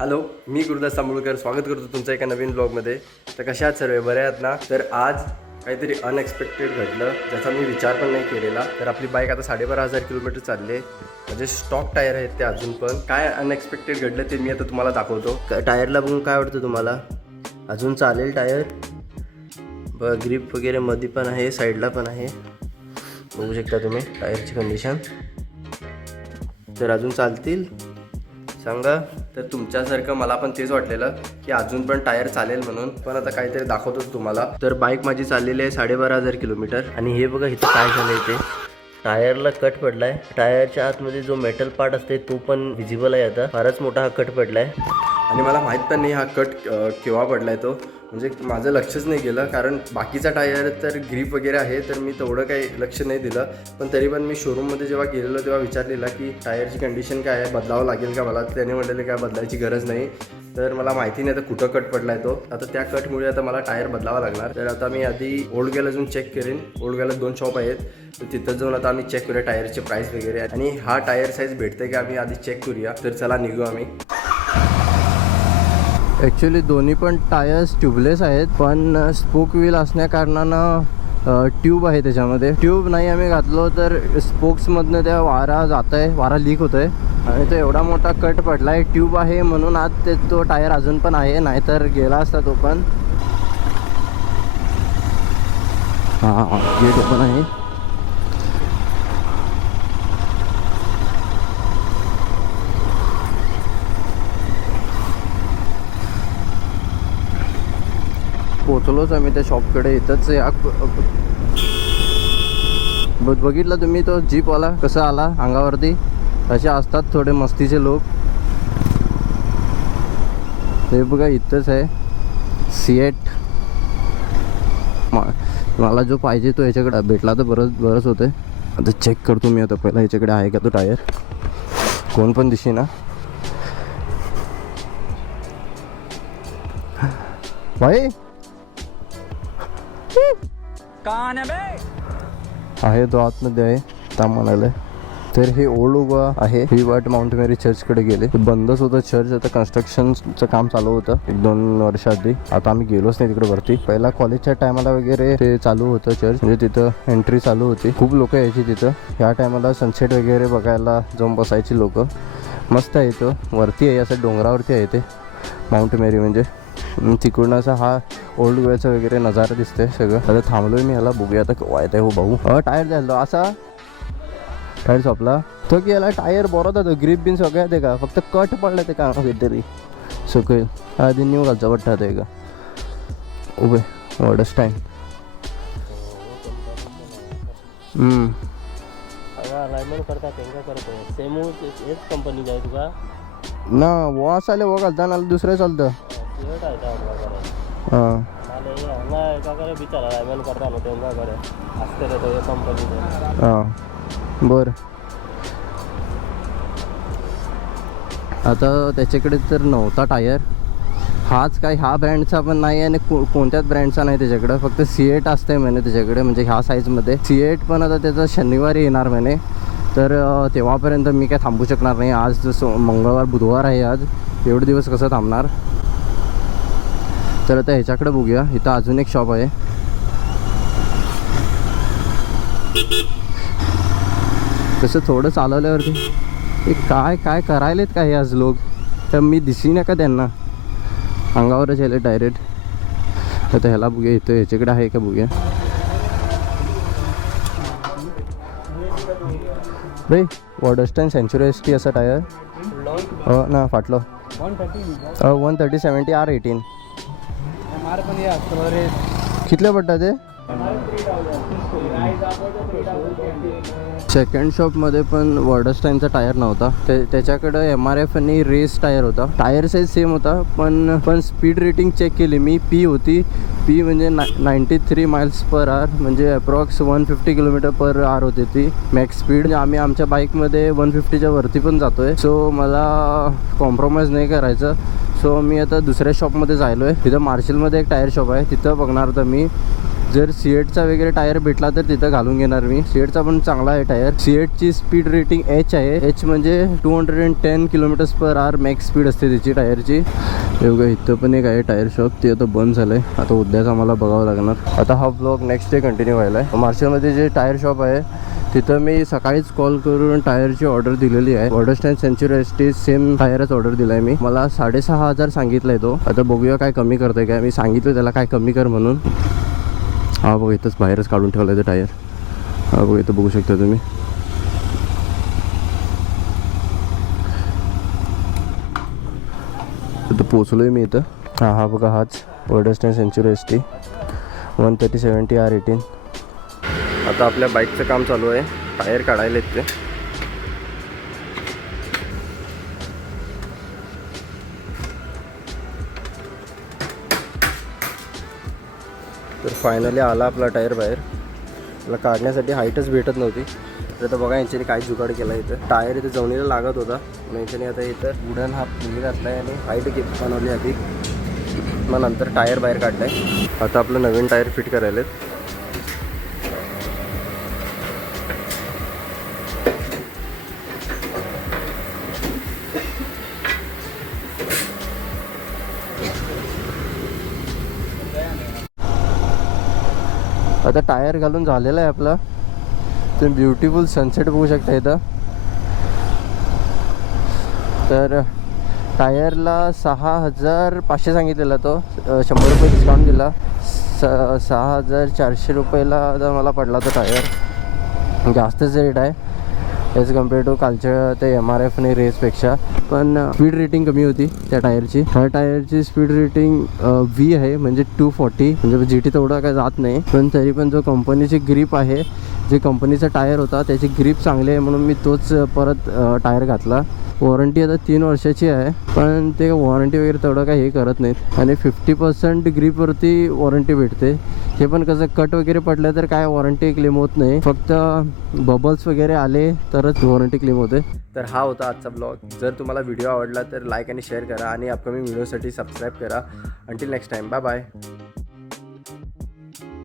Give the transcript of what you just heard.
Hello, मी गुरुदास तांबुळकर स्वागत करतो तुमचं एका नवीन ब्लॉगमध्ये. तर कशा आहात सर्व, बरे आहात ना? तर आज काहीतरी अनएक्सपेक्टेड घडलं ज्याचा मी विचार पण नाही केलेला. तर आपली बाईक आता 12,500 किलोमीटर चालली आहे. म्हणजे स्टॉक टायर आहेत ते अजून पण. काय अनएक्सपेक्टेड घडलं ते मी आता तुम्हाला दाखवतो. टायरला बघून काय वाटतं तुम्हाला? अजून चालेल टायर. ग्रिप वगैरे मध्ये पण आहे, साईडला पण आहे. बघू शकता तुम्ही टायरची कंडिशन. तर अजून चालतील सांगा. तर तुमच्यासारखं मला पण तेच वाटलेलं की अजून पण टायर चालेल म्हणून, पण आता काहीतरी दाखवतोच तुम्हाला. तर बाईक माझी चाललेली आहे 12,500 किलोमीटर. आणि हे बघा इथं काय झालं, इथे टायरला कट पडलाय. टायरच्या आतमध्ये जो मेटल पार्ट असते तो पण विजिबल आहे. आता फारच मोठा हा कट पडलाय आणि मला माहीत पण नाही हा कट केव्हा पडलाय तो. म्हणजे माझं लक्षच नाही गेलं, कारण बाकीचा टायर तर ग्रीप वगैरे आहे, तर मी तेवढं काही लक्ष नाही दिलं. पण तरी पण मी शोरूममध्ये जेव्हा गेलेलो तेव्हा विचारलेला की टायरची कंडिशन काय आहे, बदलावं लागेल का मला. त्याने म्हटलेलं काय बदलायची गरज नाही. तर मला माहिती नाही आता कुठं कट पडलाय तो. आता त्या कटमुळे आता मला टायर बदलावा लागणार. तर आता मी आधी ओल्ड गेला जाऊन चेक करेन. ओल्ड गेला 2 शॉप आहेत, तर तिथं जाऊन आता आम्ही चेक करूया टायरचे प्राईस वगैरे. आणि हा टायर साईज भेटते का आम्ही आधी चेक करूया. तर चला निघू आम्ही. ॲक्च्युली दोन्ही पण टायर्स ट्यूबलेस आहेत, पण स्पोक व्हील असण्या कारणानं ट्यूब आहे त्याच्यामध्ये. ट्यूब नाही आम्ही घातलो तर स्पोक्समधनं त्या वारा जात आहे, वारा लीक होतं आहे. आणि तो एवढा मोठा कट पडला आहे. ट्यूब आहे म्हणून आज तो टायर अजून पण आहे, नाहीतर गेला असता तो पण. हां, गेट ओपन आहे. पोचलोच आम्ही त्या शॉपकडे. इथंच या बघितलं तुम्ही तो जीपवाला कसा आला अंगावरती. असे असतात थोडे मस्तीचे लोक. हे बघा इथंच आहे सिएट. मला जो पाहिजे तो याच्याकडे भेटला तर बरंच होतं. आता चेक करतो मी आता पहिला याच्याकडे आहे का तो टायर. कोण पण दिसे ना भाई. आहे तो आतमध्ये आहे त्या म्हणाले. तर हे ओल्ड उभा आहे. ही वाट माउंट मेरी चर्चकडे गेले. बंदच होतं चर्च. आता कन्स्ट्रक्शनचं काम चालू होतं 1-2 वर्ष आधी. आता आम्ही गेलोच नाही तिकडे वरती. पहिला कॉलेजच्या टायमाला वगैरे ते चालू होतं चर्च. म्हणजे तिथं एंट्री चालू होती. खूप लोक यायची तिथं. ह्या टायमाला सनसेट वगैरे बघायला जाऊन बसायची लोक. मस्त आहे तो. वरती आहे, असं डोंगरावरती आहे ते माउंट मेरी. म्हणजे तिकडून असा हा ओल्ड गोव्याचा वगैरे नजारा दिसतंय सगळं. आता थांबलोय मी ह्याला. बघूया आता केव्हा येत आहे हो भाऊ. टायर झालो असा टायर चॉपला तो की याला टायर बरोबर होतो. ग्रीप बिन सगळ्यात आहे का, फक्त कट पडलं ते का काहीतरी सगळं. आधी न्यू घालचा पट्टा ते का उभे वडच टाईम. ना वॉस आले वो घालता ना दुसरं चालतं. हां हां बरं. आता त्याच्याकडे तर नव्हता टायर. हाच काही ह्या ब्रँडचा पण नाही आणि कोणत्याच ब्रँडचा नाही त्याच्याकडं. फक्त सिएट असते म्हणे त्याच्याकडे, म्हणजे ह्या साईजमध्ये सिएट. पण आता त्याचं शनिवारी येणार म्हणे. तर तेव्हापर्यंत मी काय थांबू शकणार नाही. आज जसं मंगळवार बुधवार आहे, आज एवढे दिवस कसं थांबणार. तर आता ह्याच्याकडे बघूया. इथं अजून एक शॉप आहे. तसं थोडं चालवल्यावरती हे काय काय करायलेत का हे आज लोक. तर मी दिसी ना का त्यांना, अंगावरच यायला डायरेक्ट. तर ह्याला बघूया इथं ह्याच्याकडे आहे का बघूया. रे वॉडस्टन सेंचुरी एस टी असं टायर ना फाटलं. 130/70 R18 कितले पडतात ते. सेकंड शॉपमध्ये पण वॉडस्टाईनचा टायर नव्हता. त्याच्याकडं MRF आणि रेस टायर होता. टायर साईज सेम होता, पण स्पीड रेटिंग चेक केली मी. पी होती. पी म्हणजे 93 miles/hour, म्हणजे अप्रॉक्स 150 km/h होती ती मॅक्स स्पीड. आम्ही आमच्या बाईकमध्ये 150च्या वरती पण जातो आहे. सो मला कॉम्प्रोमाइज नाही करायचं. सो मी आता दुसऱ्या शॉपमध्ये जायलो आहे. तिथं मार्शलमध्ये एक टायर शॉप आहे, तिथं बघणार तर मी. जर सिएटचा वगैरे टायर भेटला तर तिथं घालून घेणार मी. सिएटचा पण चांगला आहे टायर. सिएटची स्पीड रेटिंग एच आहे. एच म्हणजे 210 km/h मॅक्स स्पीड असते त्याची टायरची. एवढं इथं पण एक आहे टायर शॉप, ते आता बंद झालं आहे. आता उद्याच आम्हाला बघावं लागणार. आता हा ब्लॉग नेक्स्ट डे कंटिन्यू व्हायला आहे. मार्शलमध्ये जे टायर शॉप आहे तिथं मी सकाळीच कॉल करून टायरची ऑर्डर दिलेली आहे. वॉडरस्टाईन सेंचुरी एसटी सेम टायरच ऑर्डर दिला आहे मी. मला 6,500 सांगितलं आहे तो. आता बघूया काय कमी करतोय काय. मी सांगितलं त्याला काय कमी कर म्हणून. हा बघ इथंच बाहेरच काढून ठेवलं आहे ते टायर. हा बघ इथं बघू शकता तुम्ही. इथं पोचलो आहे मी इथं. हा बघा हाच वॉडरस्टाईन सेंचुरी एसटी 130/70 R18. आता आपल्या बाईकचं काम चालू आहे. टायर काढायला येते. तर फायनली आला आपला टायर बाहेर. त्याला काढण्यासाठी हाईटच भेटत नव्हती. तर आता बघा यांच्याने काय जुगाड केला. इथं टायर इथं जवणीला लागत होता. मग यांच्याने आता इथं वुडन हा पुली घातला आहे आणि हाईट बनवली आधी. मग नंतर टायर बाहेर काढला आहे. आता आपलं नवीन टायर फिट करायला आहेत. आता टायर घालून झालेला आहे आपला. तुम्ही ब्युटिफुल सनसेट बघू शकता इथं. तर टायरला 6,500 सांगितलेला तो. 100 रुपये डिस्काउंट दिला. 6,400 रुपयाला आता मला पडला तो टायर. जास्तच रेट आहे ॲज कम्पेअर टू कालच्या ते MRF आणि रेसपेक्षा. पण स्पीड रेटिंग कमी होती त्या टायरची. ह्या टायरची स्पीड रेटिंग V आहे म्हणजे 240. म्हणजे GT तेवढा काय जात नाही. पण तरी पण जो कंपनीची ग्रीप आहे, जे कंपनीचा टायर होता त्याची ग्रीप चांगली आहे म्हणून मी तोच परत टायर घातला. वॉरंटी आता 3 वर्षाची आहे. पण ते वॉरंटी वगैरे तेवढं काही हे करत नाहीत. आणि 50% ग्रीपवरती वॉरंटी भेटते. हे पण कसं कट वगैरे पडलं तर काय वॉरंटी क्लेम होत नाही. फक्त बबल्स वगैरे आले तरच वॉरंटी क्लेम होते. तर हा होता आजचा ब्लॉग. जर तुम्हाला व्हिडिओ आवडला तर लाईक आणि शेअर करा आणि अपकमिंग व्हिडिओसाठी सबस्क्राईब करा. Until next time, bye bye.